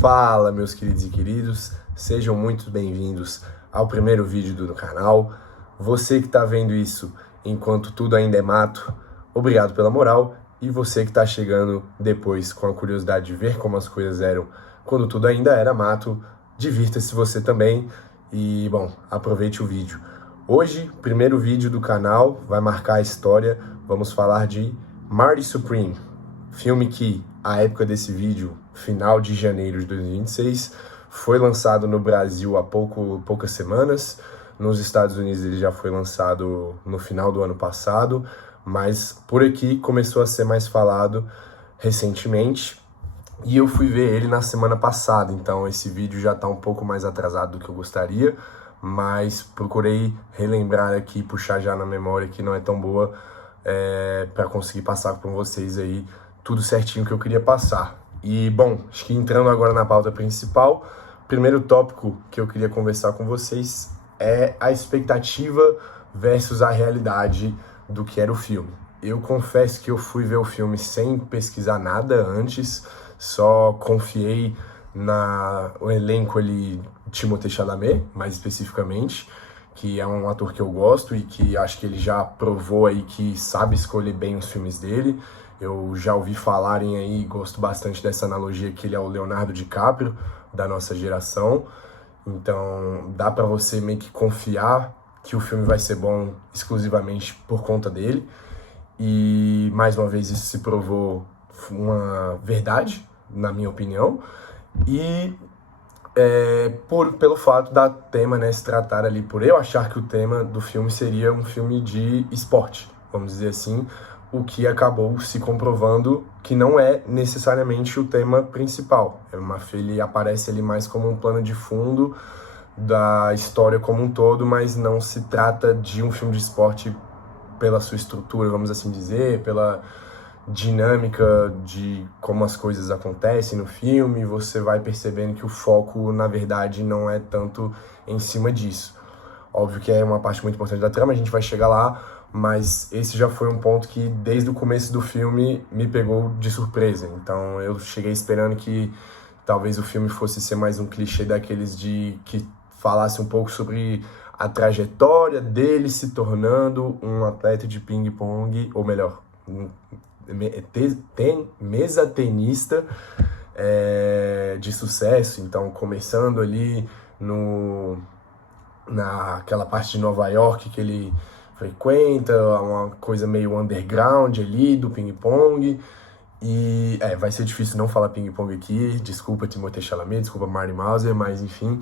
Fala, meus queridos e queridos, sejam muito bem-vindos ao primeiro vídeo do canal. Você que está vendo isso enquanto tudo ainda é mato, obrigado pela moral. E você que está chegando depois com a curiosidade de ver como as coisas eram quando tudo ainda era mato, divirta-se você também e, bom, aproveite o vídeo. Hoje, primeiro vídeo do canal, vai marcar a história, vamos falar de Marty Supreme, filme que, à época desse vídeo, final de janeiro de 2026, foi lançado no Brasil há poucas semanas. Nos Estados Unidos ele já foi lançado no final do ano passado, mas por aqui começou a ser mais falado recentemente. E eu fui ver ele na semana passada, então esse vídeo já está um pouco mais atrasado do que eu gostaria, mas procurei relembrar aqui, puxar já na memória que não é tão boa, para conseguir passar com vocês aí tudo certinho que eu queria passar. E, bom, acho que entrando agora na pauta principal, o primeiro tópico que eu queria conversar com vocês é a expectativa versus a realidade do que era o filme. Eu confesso que eu fui ver o filme sem pesquisar nada antes, só confiei no elenco ali, Timothée Chalamet, mais especificamente, que é um ator que eu gosto e que acho que ele já provou aí que sabe escolher bem os filmes dele. Eu já ouvi falarem aí, gosto bastante dessa analogia, que ele é o Leonardo DiCaprio da nossa geração. Então dá pra você meio que confiar que o filme vai ser bom exclusivamente por conta dele. E mais uma vez isso se provou uma verdade, na minha opinião. E pelo fato da tema, né, se tratar ali, por eu achar que o tema do filme seria um filme de esporte, vamos dizer assim, o que acabou se comprovando que não é necessariamente o tema principal. Ele aparece ali mais como um plano de fundo da história como um todo, mas não se trata de um filme de esporte pela sua estrutura, vamos assim dizer, pela dinâmica de como as coisas acontecem no filme. Você vai percebendo que o foco, na verdade, não é tanto em cima disso. Óbvio que é uma parte muito importante da trama, a gente vai chegar lá, mas esse já foi um ponto que, desde o começo do filme, me pegou de surpresa. Então, eu cheguei esperando que talvez o filme fosse ser mais um clichê daqueles que falasse um pouco sobre a trajetória dele se tornando um atleta de ping-pong, ou melhor, mesa tenista de sucesso. Então, começando ali naquela parte de Nova York que ele frequenta, uma coisa meio underground ali do ping-pong. E vai ser difícil não falar ping-pong aqui, desculpa Timothée Chalamet, desculpa Marty Mauser, mas enfim.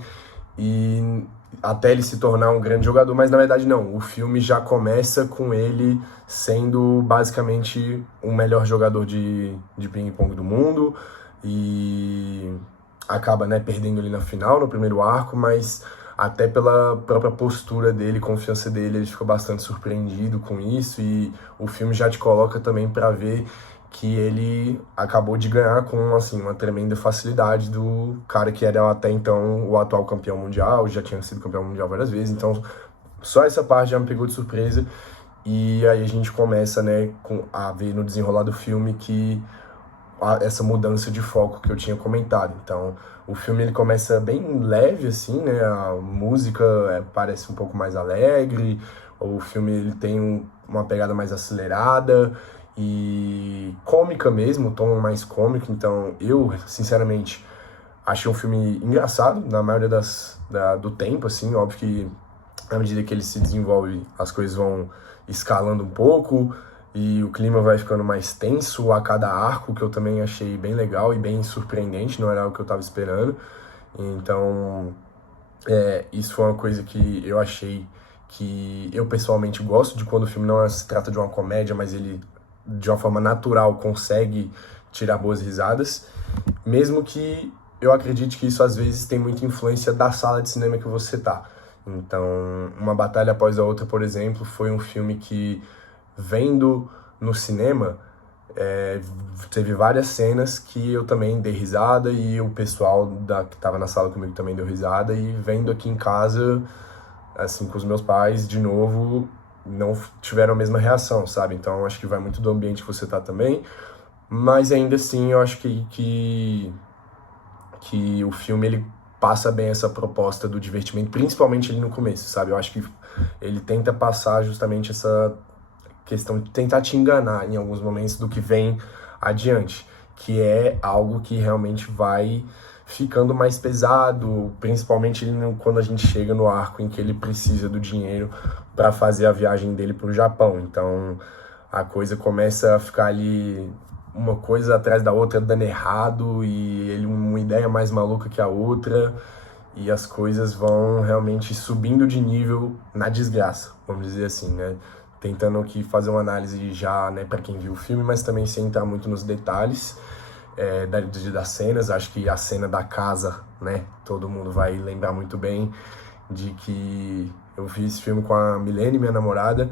E até ele se tornar um grande jogador, mas na verdade não, o filme já começa com ele sendo basicamente o melhor jogador de ping-pong do mundo e acaba, né, perdendo ali na final, no primeiro arco, mas até pela própria postura dele, confiança dele, ele ficou bastante surpreendido com isso. E o filme já te coloca também para ver que ele acabou de ganhar com, assim, uma tremenda facilidade do cara que era até então o atual campeão mundial, já tinha sido campeão mundial várias vezes. Então, só essa parte já me pegou de surpresa. E aí a gente começa, né, a ver no desenrolar do filme que essa mudança de foco que eu tinha comentado. Então, o filme ele começa bem leve, assim, né, a música parece um pouco mais alegre, o filme ele tem uma pegada mais acelerada e cômica mesmo, um tom mais cômico. Então, eu, sinceramente, achei um filme engraçado na maioria do tempo, assim. Óbvio que à medida que ele se desenvolve, as coisas vão escalando um pouco e o clima vai ficando mais tenso a cada arco, que eu também achei bem legal e bem surpreendente, não era o que eu estava esperando. Então, isso foi uma coisa que eu achei que eu pessoalmente gosto de, quando o filme não se trata de uma comédia, mas ele, de uma forma natural, consegue tirar boas risadas, mesmo que eu acredite que isso às vezes tem muita influência da sala de cinema que você tá. Então, Uma Batalha Após a Outra, por exemplo, foi um filme que, vendo no cinema, teve várias cenas que eu também dei risada e o pessoal que estava na sala comigo também deu risada, e vendo aqui em casa, assim, com os meus pais, de novo, não tiveram a mesma reação, sabe? Então, acho que vai muito do ambiente que você tá também, mas ainda assim, eu acho que que o filme ele passa bem essa proposta do divertimento, principalmente ali no começo, sabe? Eu acho que ele tenta passar justamente essa questão de tentar te enganar em alguns momentos do que vem adiante, que é algo que realmente vai ficando mais pesado, principalmente quando a gente chega no arco em que ele precisa do dinheiro para fazer a viagem dele para o Japão. Então a coisa começa a ficar ali uma coisa atrás da outra dando errado e ele uma ideia mais maluca que a outra e as coisas vão realmente subindo de nível na desgraça, vamos dizer assim, né? Tentando aqui fazer uma análise já, né, para quem viu o filme, mas também sem entrar muito nos detalhes das cenas. Acho que a cena da casa, né, todo mundo vai lembrar muito bem de que eu vi esse filme com a Milene, minha namorada,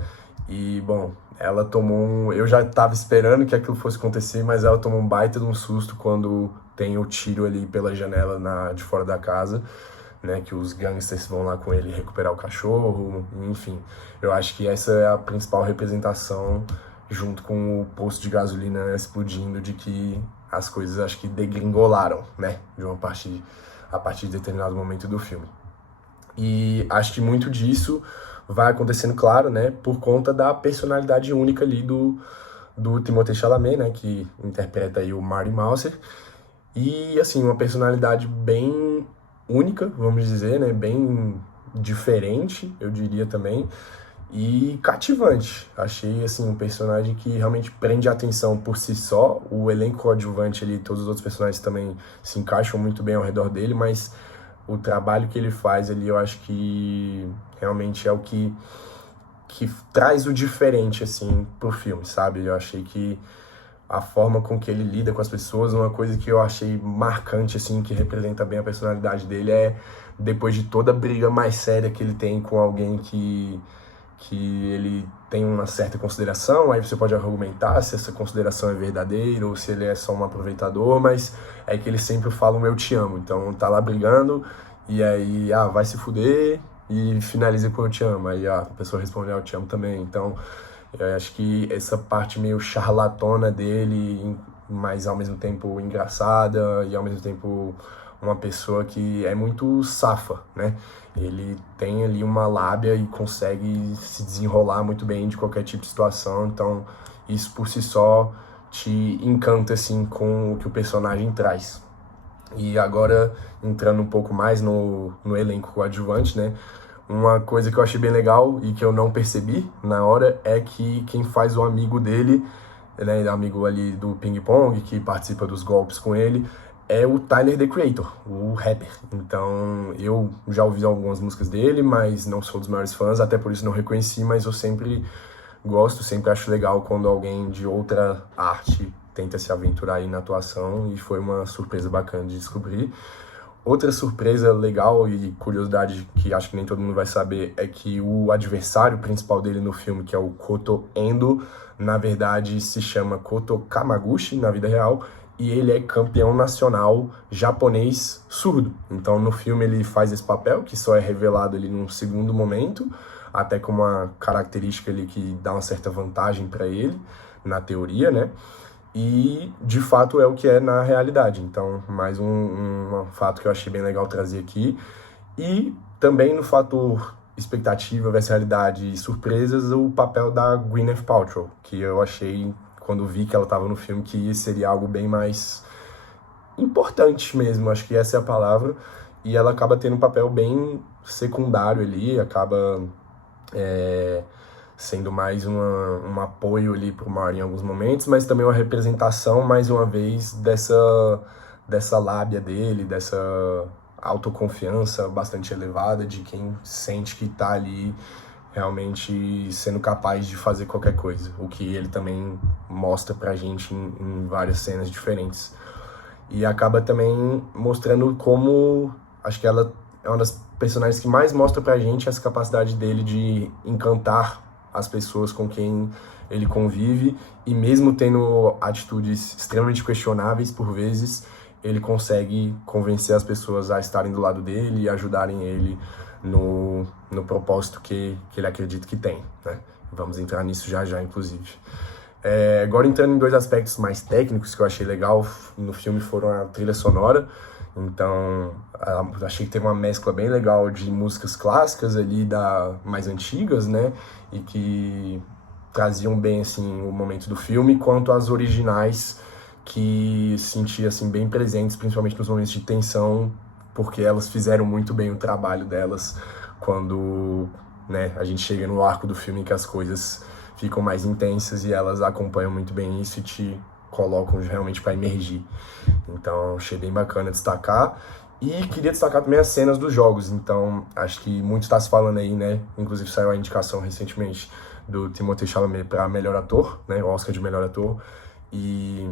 e, bom, ela tomou eu já estava esperando que aquilo fosse acontecer, mas ela tomou um baita de um susto quando tem o tiro ali pela janela de fora da casa, né, que os gangsters vão lá com ele recuperar o cachorro, enfim. Eu acho que essa é a principal representação, junto com o posto de gasolina explodindo, de que as coisas acho que degringolaram, né, a partir de determinado momento do filme. E acho que muito disso vai acontecendo, claro, né, por conta da personalidade única ali do Timothée Chalamet, né, que interpreta aí o Marty Mauser. E, assim, uma personalidade bem única, vamos dizer, né, bem diferente, eu diria também, e cativante. Achei, assim, um personagem que realmente prende a atenção por si só. O elenco coadjuvante ali, todos os outros personagens também se encaixam muito bem ao redor dele, mas o trabalho que ele faz ali, eu acho que realmente é o que traz o diferente, assim, pro filme, sabe? Eu achei que a forma com que ele lida com as pessoas, uma coisa que eu achei marcante, assim, que representa bem a personalidade dele é depois de toda a briga mais séria que ele tem com alguém que ele tem uma certa consideração, aí você pode argumentar se essa consideração é verdadeira ou se ele é só um aproveitador, mas é que ele sempre fala um eu te amo, então tá lá brigando e aí, vai se fuder e finaliza com eu te amo, aí a pessoa responde eu te amo também, então eu acho que essa parte meio charlatona dele, mas ao mesmo tempo engraçada e ao mesmo tempo uma pessoa que é muito safa, né? Ele tem ali uma lábia e consegue se desenrolar muito bem de qualquer tipo de situação, então isso por si só te encanta, assim, com o que o personagem traz. E agora, entrando um pouco mais no elenco coadjuvante, né? Uma coisa que eu achei bem legal e que eu não percebi na hora é que quem faz o amigo dele, né, amigo ali do ping-pong, que participa dos golpes com ele, é o Tyler, The Creator, o rapper. Então, eu já ouvi algumas músicas dele, mas não sou dos maiores fãs, até por isso não reconheci, mas eu sempre gosto, sempre acho legal quando alguém de outra arte tenta se aventurar aí na atuação, e foi uma surpresa bacana de descobrir. Outra surpresa legal e curiosidade que acho que nem todo mundo vai saber é que o adversário principal dele no filme, que é o Koto Endo, na verdade se chama Koto Kamaguchi na vida real, e ele é campeão nacional japonês surdo. Então no filme ele faz esse papel, que só é revelado ali num segundo momento, até com uma característica ali que dá uma certa vantagem para ele, na teoria, né? E de fato é o que é na realidade. Então, mais um fato que eu achei bem legal trazer aqui. E também no fator expectativa versus realidade e surpresas, o papel da Gwyneth Paltrow, que eu achei, quando vi que ela estava no filme, que seria algo bem mais importante mesmo, acho que essa é a palavra. E ela acaba tendo um papel bem secundário ali, acaba sendo mais um apoio ali pro Marty em alguns momentos, mas também uma representação, mais uma vez, dessa lábia dele, dessa autoconfiança bastante elevada de quem sente que tá ali realmente sendo capaz de fazer qualquer coisa, o que ele também mostra pra gente em várias cenas diferentes. E acaba também mostrando como, acho que ela é uma das personagens que mais mostra pra gente essa capacidade dele de encantar as pessoas com quem ele convive, e mesmo tendo atitudes extremamente questionáveis por vezes, ele consegue convencer as pessoas a estarem do lado dele e ajudarem ele no propósito que ele acredita que tem, né? Vamos entrar nisso já já, inclusive. Agora entrando em dois aspectos mais técnicos que eu achei legal no filme, foram a trilha sonora, Então, achei que teve uma mescla bem legal de músicas clássicas ali, mais antigas, né? E que traziam bem, assim, o momento do filme, quanto as originais, que senti, assim, bem presentes, principalmente nos momentos de tensão, porque elas fizeram muito bem o trabalho delas quando, né, a gente chega no arco do filme em que as coisas ficam mais intensas e elas acompanham muito bem isso e te colocam realmente para emergir. Então, achei bem bacana destacar. E queria destacar também as cenas dos jogos. Então, acho que muito está se falando aí, né? Inclusive saiu a indicação recentemente do Timothée Chalamet para melhor ator, né? O Oscar de melhor ator. E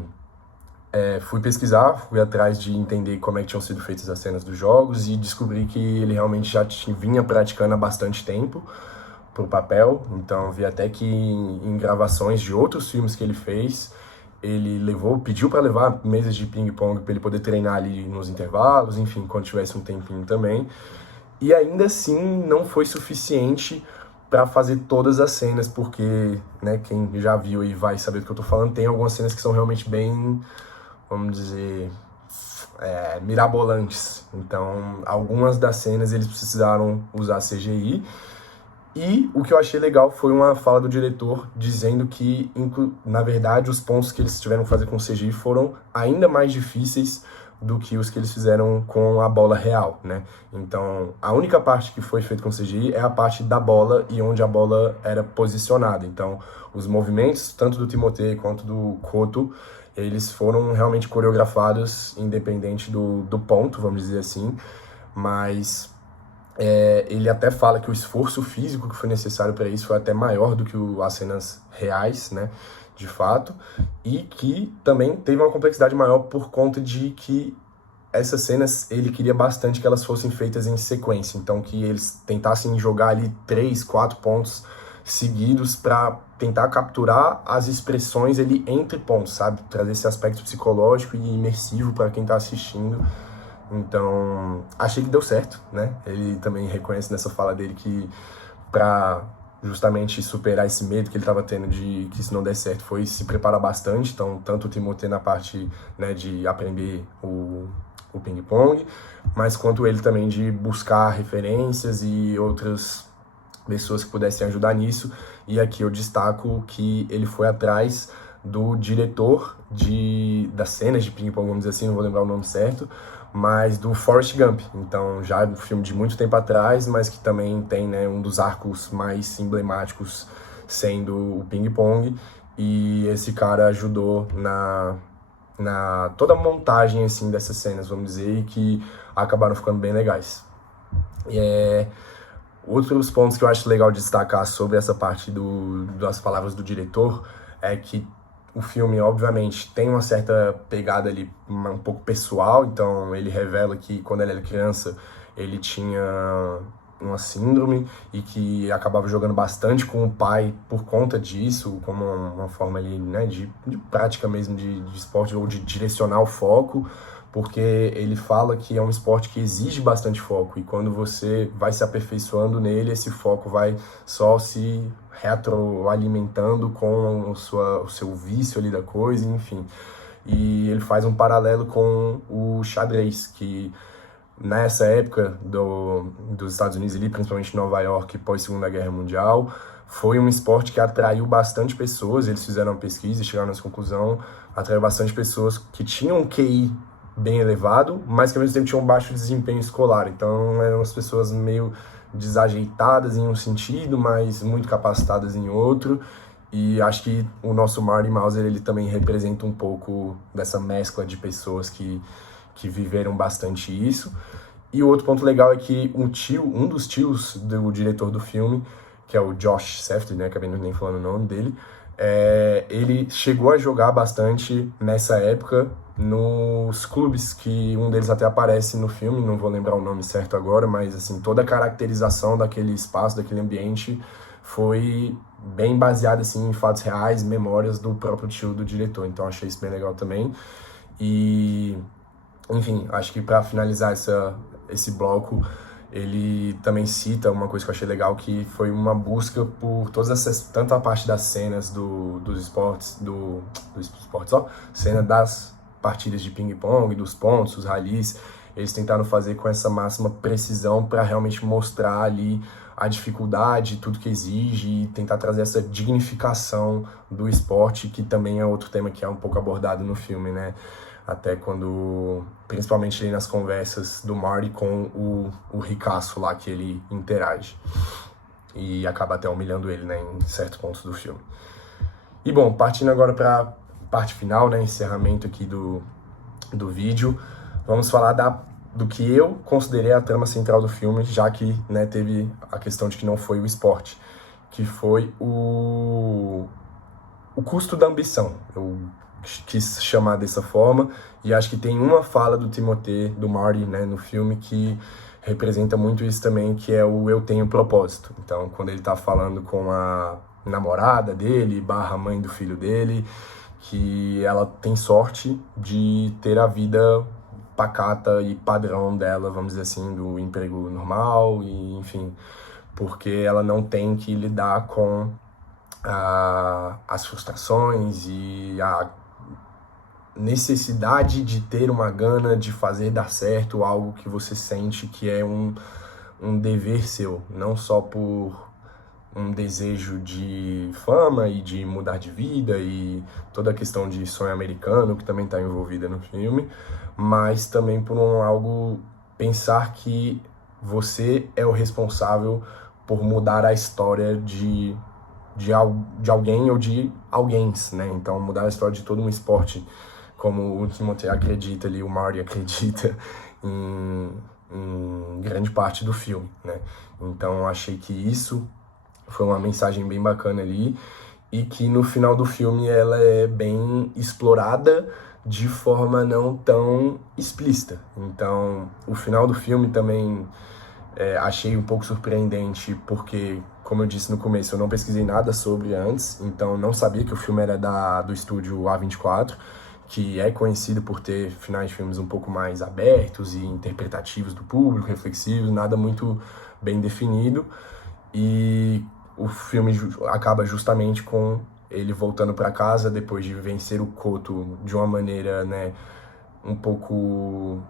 fui pesquisar, fui atrás de entender como é que tinham sido feitas as cenas dos jogos e descobri que ele realmente já vinha praticando há bastante tempo pro papel. Então, vi até que em gravações de outros filmes que ele fez, ele pediu para levar mesas de ping-pong para ele poder treinar ali nos intervalos, enfim, quando tivesse um tempinho também. E ainda assim não foi suficiente para fazer todas as cenas, porque, né, quem já viu e vai saber do que eu tô falando, tem algumas cenas que são realmente bem, vamos dizer, mirabolantes. Então, algumas das cenas eles precisaram usar CGI. E o que eu achei legal foi uma fala do diretor dizendo que, na verdade, os pontos que eles tiveram que fazer com o CGI foram ainda mais difíceis do que os que eles fizeram com a bola real, né? Então, a única parte que foi feita com CGI é a parte da bola e onde a bola era posicionada. Então, os movimentos, tanto do Timothée quanto do Koto, eles foram realmente coreografados independente do ponto, vamos dizer assim, mas ele até fala que o esforço físico que foi necessário para isso foi até maior do que as cenas reais, né, de fato, e que também teve uma complexidade maior por conta de que essas cenas ele queria bastante que elas fossem feitas em sequência, então que eles tentassem jogar ali 3, 4 pontos seguidos para tentar capturar as expressões ali entre pontos, sabe, trazer esse aspecto psicológico e imersivo para quem está assistindo. Então, achei que deu certo, né? Ele também reconhece nessa fala dele que para justamente superar esse medo que ele estava tendo de que isso não der certo foi se preparar bastante. Então, tanto o Timothée na parte, né, de aprender o ping-pong, mas quanto ele também de buscar referências e outras pessoas que pudessem ajudar nisso. E aqui eu destaco que ele foi atrás do diretor das cenas de ping-pong, vamos dizer assim, não vou lembrar o nome certo, mas do Forrest Gump. Então, já é um filme de muito tempo atrás, mas que também tem, né, um dos arcos mais emblemáticos sendo o ping-pong. E esse cara ajudou na toda a montagem, assim, dessas cenas, vamos dizer, e que acabaram ficando bem legais. Outros pontos que eu acho legal destacar sobre essa parte das palavras do diretor é que o filme, obviamente, tem uma certa pegada ali um pouco pessoal, então ele revela que quando ele era criança ele tinha uma síndrome e que acabava jogando bastante com o pai por conta disso, como uma forma ali, né, de prática mesmo de esporte ou de direcionar o foco, porque ele fala que é um esporte que exige bastante foco e quando você vai se aperfeiçoando nele, esse foco vai só se retroalimentando com o seu vício ali da coisa, enfim. E ele faz um paralelo com o xadrez, que nessa época dos Estados Unidos ali, principalmente Nova York, pós-Segunda Guerra Mundial, foi um esporte que atraiu bastante pessoas. Eles fizeram uma pesquisa e chegaram nessa conclusão, atraiu bastante pessoas que tinham um QI bem elevado, mas que ao mesmo tempo tinham um baixo desempenho escolar. Então eram as pessoas meio desajeitadas em um sentido, mas muito capacitadas em outro. E acho que o nosso Marty Mauser, ele também representa um pouco dessa mescla de pessoas que viveram bastante isso. E o outro ponto legal é que um dos tios do diretor do filme, que é o Josh Safdie, né, acabei nem falando o nome dele, ele chegou a jogar bastante nessa época nos clubes, que um deles até aparece no filme, não vou lembrar o nome certo agora, mas assim, toda a caracterização daquele espaço, daquele ambiente foi bem baseada assim, em fatos reais, memórias do próprio tio do diretor, então achei isso bem legal também. E, enfim, acho que para finalizar esse bloco, ele também cita uma coisa que eu achei legal, que foi uma busca por todas essas, tanto a parte das cenas dos esportes, cena das partidas de ping-pong, dos pontos, os ralis. eles tentaram fazer com essa máxima precisão para realmente mostrar ali a dificuldade, tudo que exige, e tentar trazer essa dignificação do esporte, que também é outro tema que é um pouco abordado no filme, né? Até quando, principalmente ali nas conversas do Marty com o ricaço lá que ele interage. E acaba até humilhando ele, né, em certos pontos do filme. E bom, partindo agora para a parte final, né, encerramento aqui do vídeo, vamos falar do que eu considerei a trama central do filme, já que, né, teve a questão de que não foi o esporte, que foi o custo da ambição. Eu quis chamar dessa forma, e acho que tem uma fala do Timothée, do Marty, né, no filme, que representa muito isso também, que é o eu tenho propósito. Então, quando ele tá falando com a namorada dele, barra mãe do filho dele, que ela tem sorte de ter a vida pacata e padrão dela, vamos dizer assim, do emprego normal, e enfim, porque ela não tem que lidar com as frustrações e a necessidade de ter uma gana de fazer dar certo, algo que você sente que é um dever seu, não só por um desejo de fama e de mudar de vida e toda a questão de sonho americano que também está envolvida no filme, mas também por algo, pensar que você é o responsável por mudar a história de alguém ou de alguém, né? Então mudar a história de todo um esporte, como o Timothée acredita ali, o Marty acredita em grande parte do filme, né? Então achei que isso foi uma mensagem bem bacana ali, e que no final do filme ela é bem explorada de forma não tão explícita. Então o final do filme também achei um pouco surpreendente, porque, como eu disse no começo, eu não pesquisei nada sobre antes, então não sabia que o filme era do estúdio A24, que é conhecido por ter finais de filmes um pouco mais abertos e interpretativos do público, reflexivos, nada muito bem definido. E o filme acaba justamente com ele voltando para casa depois de vencer o Koto de uma maneira, né, um pouco,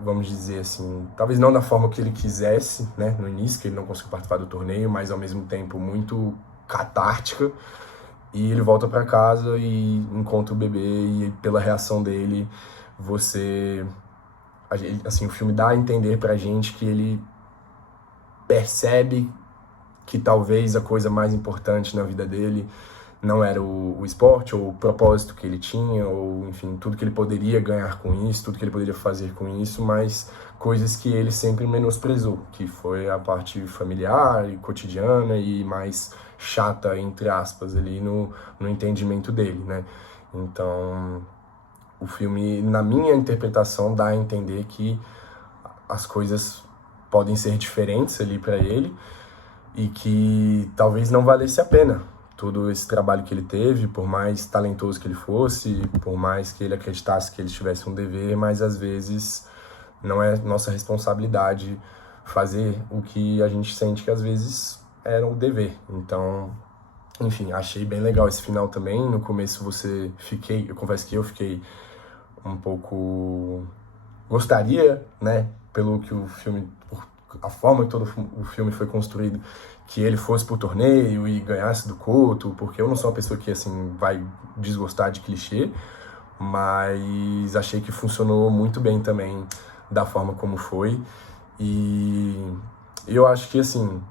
vamos dizer assim, talvez não da forma que ele quisesse, né, no início, que ele não conseguiu participar do torneio, mas ao mesmo tempo muito catártica. E ele volta para casa e encontra o bebê, e pela reação dele, assim, o filme dá a entender pra gente que ele percebe que talvez a coisa mais importante na vida dele não era o esporte, ou o propósito que ele tinha, ou enfim, tudo que ele poderia ganhar com isso, tudo que ele poderia fazer com isso, mas coisas que ele sempre menosprezou, que foi a parte familiar e cotidiana e mais chata, entre aspas, ali no entendimento dele, né? Então, o filme, na minha interpretação, dá a entender que as coisas podem ser diferentes ali para ele, e que talvez não valesse a pena todo esse trabalho que ele teve, por mais talentoso que ele fosse, por mais que ele acreditasse que ele tivesse um dever, mas às vezes não é nossa responsabilidade fazer o que a gente sente que às vezes era o dever. Então, enfim, achei bem legal esse final também. No começo eu confesso que eu fiquei um pouco... Gostaria, né, pelo que o filme, a forma que todo o filme foi construído, que ele fosse pro torneio e ganhasse do Koto, porque eu não sou uma pessoa que, assim, vai desgostar de clichê, mas achei que funcionou muito bem também da forma como foi. E eu acho que, assim,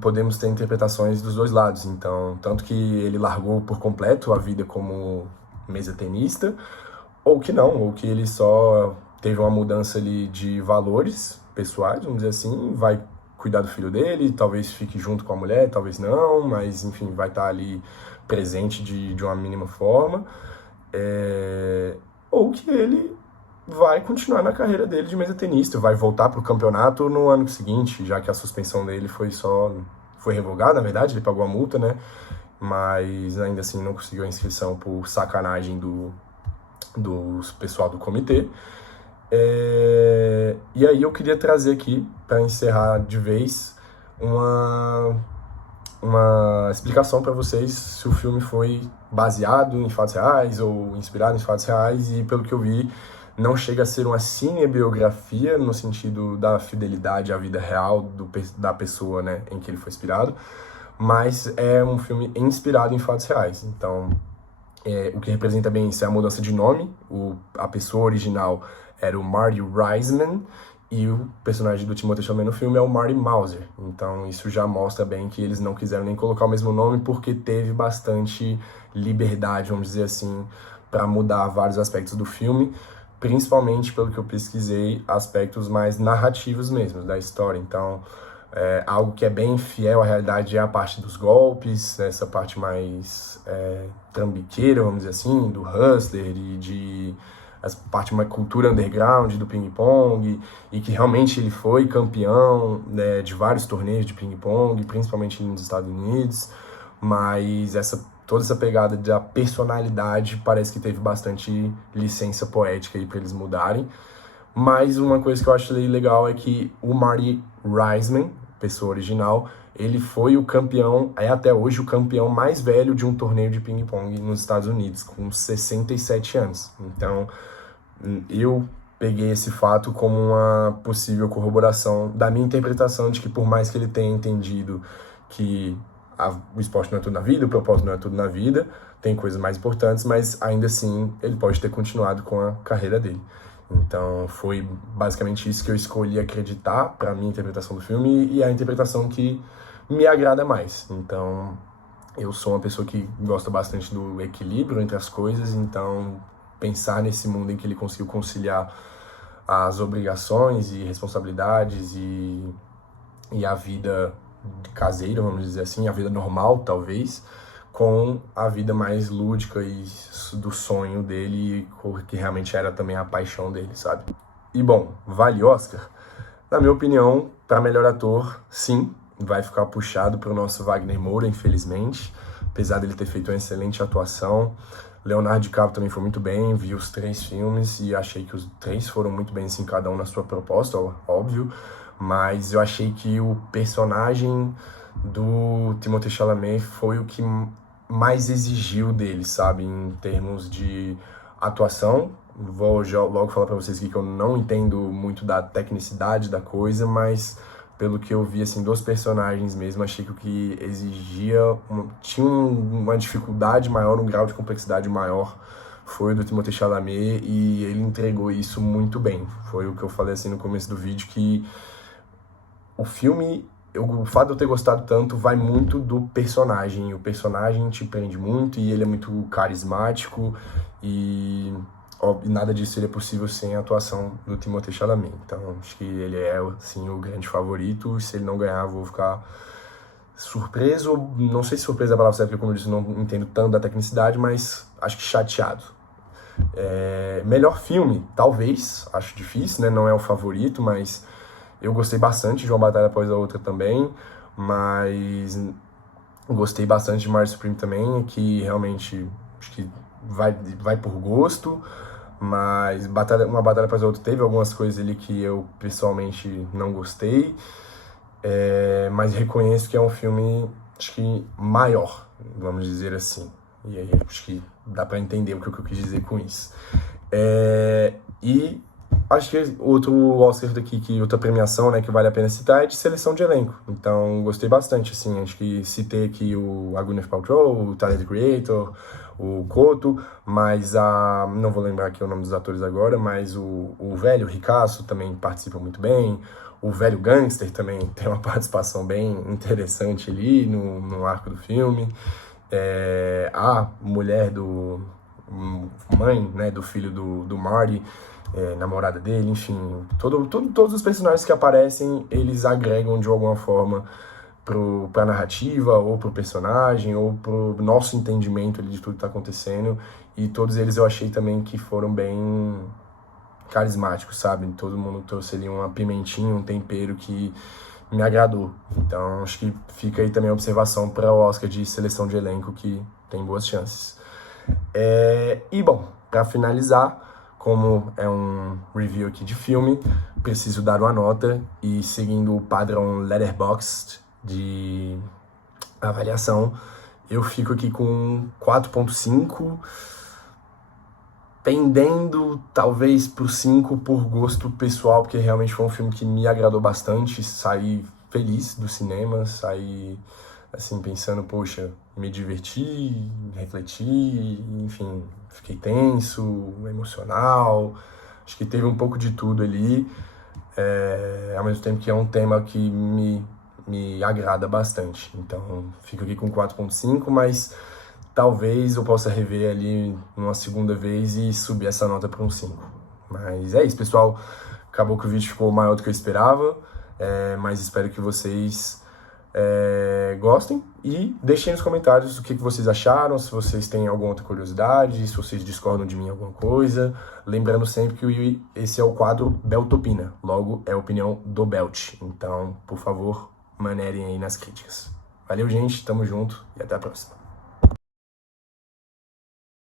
podemos ter interpretações dos dois lados. Então, tanto que ele largou por completo a vida como mesa tenista, ou que não, ou que ele só teve uma mudança ali de valores pessoais, vamos dizer assim, vai cuidar do filho dele, talvez fique junto com a mulher, talvez não, mas enfim, vai estar ali presente de uma mínima forma, ou que ele vai continuar na carreira dele de mesa tenista, vai voltar para o campeonato no ano seguinte, já que a suspensão dele foi revogada, na verdade, ele pagou a multa, né, mas ainda assim não conseguiu a inscrição por sacanagem do pessoal do comitê. E aí eu queria trazer aqui, para encerrar de vez, uma explicação para vocês se o filme foi baseado em fatos reais ou inspirado em fatos reais, e pelo que eu vi, não chega a ser uma cinebiografia no sentido da fidelidade à vida real da pessoa, né, em que ele foi inspirado, mas é um filme inspirado em fatos reais. Então, o que representa bem isso é a mudança de nome. A pessoa original era o Marty Reisman, e o personagem do Timothée Chalamet no filme é o Marty Mauser. Então isso já mostra bem que eles não quiseram nem colocar o mesmo nome, porque teve bastante liberdade, vamos dizer assim, para mudar vários aspectos do filme, principalmente, pelo que eu pesquisei, aspectos mais narrativos mesmo, da história. Então, algo que é bem fiel à realidade é a parte dos golpes, essa parte mais trambiqueira, vamos dizer assim, do hustler e essa parte mais cultura underground do ping-pong, e que realmente ele foi campeão, né, de vários torneios de ping-pong, principalmente nos Estados Unidos, mas toda essa pegada da personalidade parece que teve bastante licença poética aí para eles mudarem. Mas uma coisa que eu acho legal é que o Marty Reisman, pessoa original, ele foi o campeão, é até hoje o campeão mais velho de um torneio de ping-pong nos Estados Unidos, com 67 anos. Então, eu peguei esse fato como uma possível corroboração da minha interpretação de que, por mais que ele tenha entendido que o esporte não é tudo na vida, o propósito não é tudo na vida, tem coisas mais importantes, mas ainda assim ele pode ter continuado com a carreira dele. Então foi basicamente isso que eu escolhi acreditar para a minha interpretação do filme, e a interpretação que me agrada mais. Então eu sou uma pessoa que gosta bastante do equilíbrio entre as coisas, então pensar nesse mundo em que ele conseguiu conciliar as obrigações e responsabilidades e a vida caseira, vamos dizer assim, a vida normal, talvez, com a vida mais lúdica e do sonho dele, que realmente era também a paixão dele, sabe? E bom, vale Oscar? Na minha opinião, para melhor ator, sim, vai ficar puxado para o nosso Wagner Moura, infelizmente, apesar dele ter feito uma excelente atuação. Leonardo DiCaprio também foi muito bem, vi os 3 filmes e achei que os 3 foram muito bem, assim, cada um na sua proposta, óbvio, mas eu achei que o personagem do Timothée Chalamet foi o que mais exigiu dele, sabe, em termos de atuação. Vou já logo falar pra vocês aqui que eu não entendo muito da tecnicidade da coisa, mas pelo que eu vi, assim, dos personagens mesmo, achei que o que exigia, tinha uma dificuldade maior, um grau de complexidade maior, foi o do Timothée Chalamet, e ele entregou isso muito bem. Foi o que eu falei, assim, no começo do vídeo, que o filme, o fato de eu ter gostado tanto vai muito do personagem. O personagem te prende muito e ele é muito carismático e nada disso seria possível sem a atuação do Timothée Chalamet. Então, acho que ele é, assim, o grande favorito. Se ele não ganhar, eu vou ficar surpreso. Não sei se surpresa é a palavra certa, porque, como eu disse, eu não entendo tanto da tecnicidade, mas acho que chateado. Melhor filme, talvez. Acho difícil, né? Não é o favorito, mas eu gostei bastante de Uma Batalha Após a Outra também, mas gostei bastante de Mars Supreme também, que realmente acho que vai por gosto, mas Uma Batalha Após a Outra teve algumas coisas ali que eu pessoalmente não gostei, mas reconheço que é um filme, acho que maior, vamos dizer assim, e aí acho que dá pra entender o que eu quis dizer com isso. E acho que outro Oscar daqui, outra premiação, né, que vale a pena citar, é de seleção de elenco. Então, gostei bastante, assim, acho que citei aqui a Gwyneth Paltrow, o Tyler, the Creator, o Cotto, mas não vou lembrar aqui o nome dos atores agora, mas o velho Ricasso também participa muito bem, o velho Gangster também tem uma participação bem interessante ali no arco do filme, a mulher mãe, né, do filho do Marty, namorada dele, enfim, todos os personagens que aparecem, eles agregam de alguma forma pra narrativa, ou pro personagem, ou pro nosso entendimento ali de tudo que tá acontecendo, e todos eles eu achei também que foram bem carismáticos, sabe? Todo mundo trouxe ali uma pimentinha, um tempero que me agradou. Então acho que fica aí também a observação para o Oscar de seleção de elenco, que tem boas chances. E bom, para finalizar, como é um review aqui de filme, preciso dar uma nota, e seguindo o padrão Letterboxd de avaliação, eu fico aqui com 4.5, pendendo talvez pro 5 por gosto pessoal, porque realmente foi um filme que me agradou bastante, saí feliz do cinema, saí assim pensando, poxa, me diverti, refleti, enfim, fiquei tenso, emocional, acho que teve um pouco de tudo ali, ao mesmo tempo que é um tema que me agrada bastante, então fico aqui com 4.5, mas talvez eu possa rever ali uma segunda vez e subir essa nota para um 5. Mas é isso, pessoal. Acabou que o vídeo ficou maior do que eu esperava, mas espero que vocês gostem e deixem nos comentários o que vocês acharam, se vocês têm alguma outra curiosidade, se vocês discordam de mim em alguma coisa. Lembrando sempre que esse é o quadro Beltopina, logo é a opinião do Belt. Então, por favor, manerem aí nas críticas. Valeu, gente, tamo junto e até a próxima.